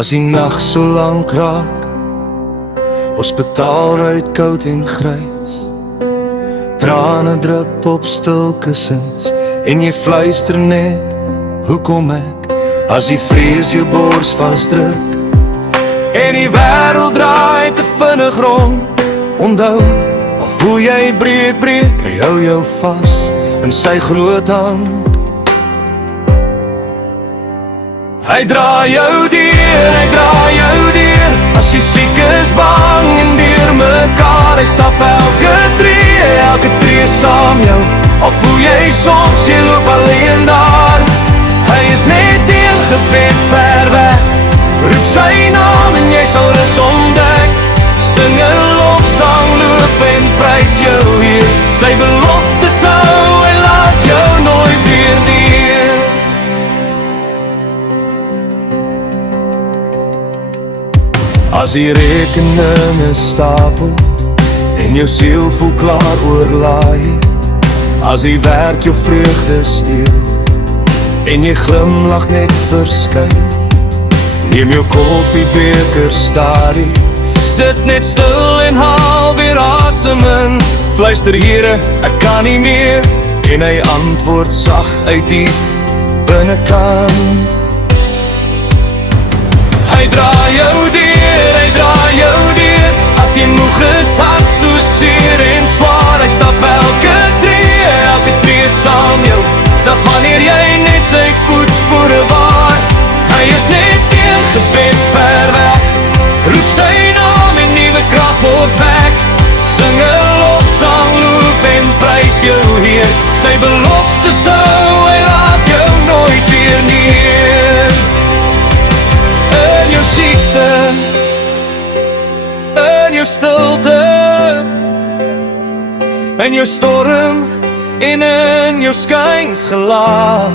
As die nacht so lang raak, hospitaalruit koud en grys, trane drup op stil kussens, en jy fluister net, hoekom ek, as die vrees jou bors vasdruk, en die wêreld draai te vinnig rond. Onthou, al voel jy breek, hy hou jou vas in sy groot hand. Hy dra jou deur, as jy siek is, bang en deur mekaar. Hy stap elke tree saam jou, al voel jy soms, jy loop alleen daar. Hy is net een gebed ver weg, roep sy naam en jy sal rus ontdek. Sing 'n lofsang, loof en prys jou Heer. Sy belofte sou, hy laat jou nooit weer neer. As die rekeninge stapel en jou siel voel klaar oorlaai, as die werk jou vreugde steel en jy glimlag net verskyn, neem jou koffiebeker stadig, sit net stil en haal weer asem in. Fluister Here, ek kan nie meer, en hy antwoord sag uit die binnekant. Hy dra jou deur, as jy moeg is, hart so seer en swaar. Hy stap elke tree saam jou, selfs wanneer jy net sy voetspore waar. Hy is net een gebed ver weg, roep sy naam en nuwe krag opwek. Sing 'n lofsang, loof en prys jou Heer. Sy belofte sou, hy laat jou nooit weer neer. In jou siekte, in jou stilte, in jou storm en in jou skynsgelaat,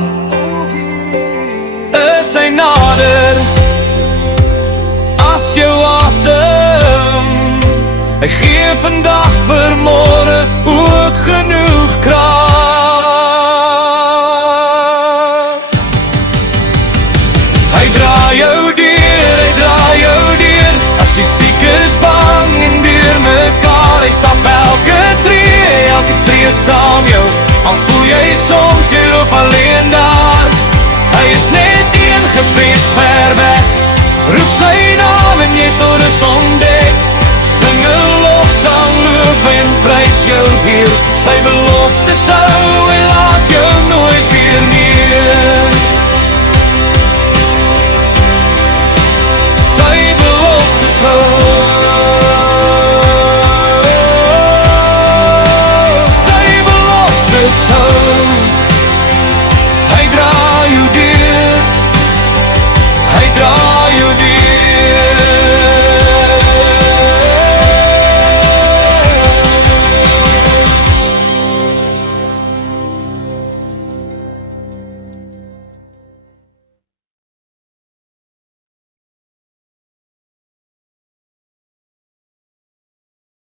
is hy nader as jou asem. Hy gee vandag vir môre ook genoeg krag. Hy dra jou deur, as jy siek is, bang en deur mekaar. Hy stap elke tree saam jou, al voel jy soms, jy loop alleen daar. Hy is net een gebed ver weg, roep sy naam en jy sal rus ontdek. Sing 'n lofsang, loof en prys jou Heer. Sy belofte sou, hy laat jou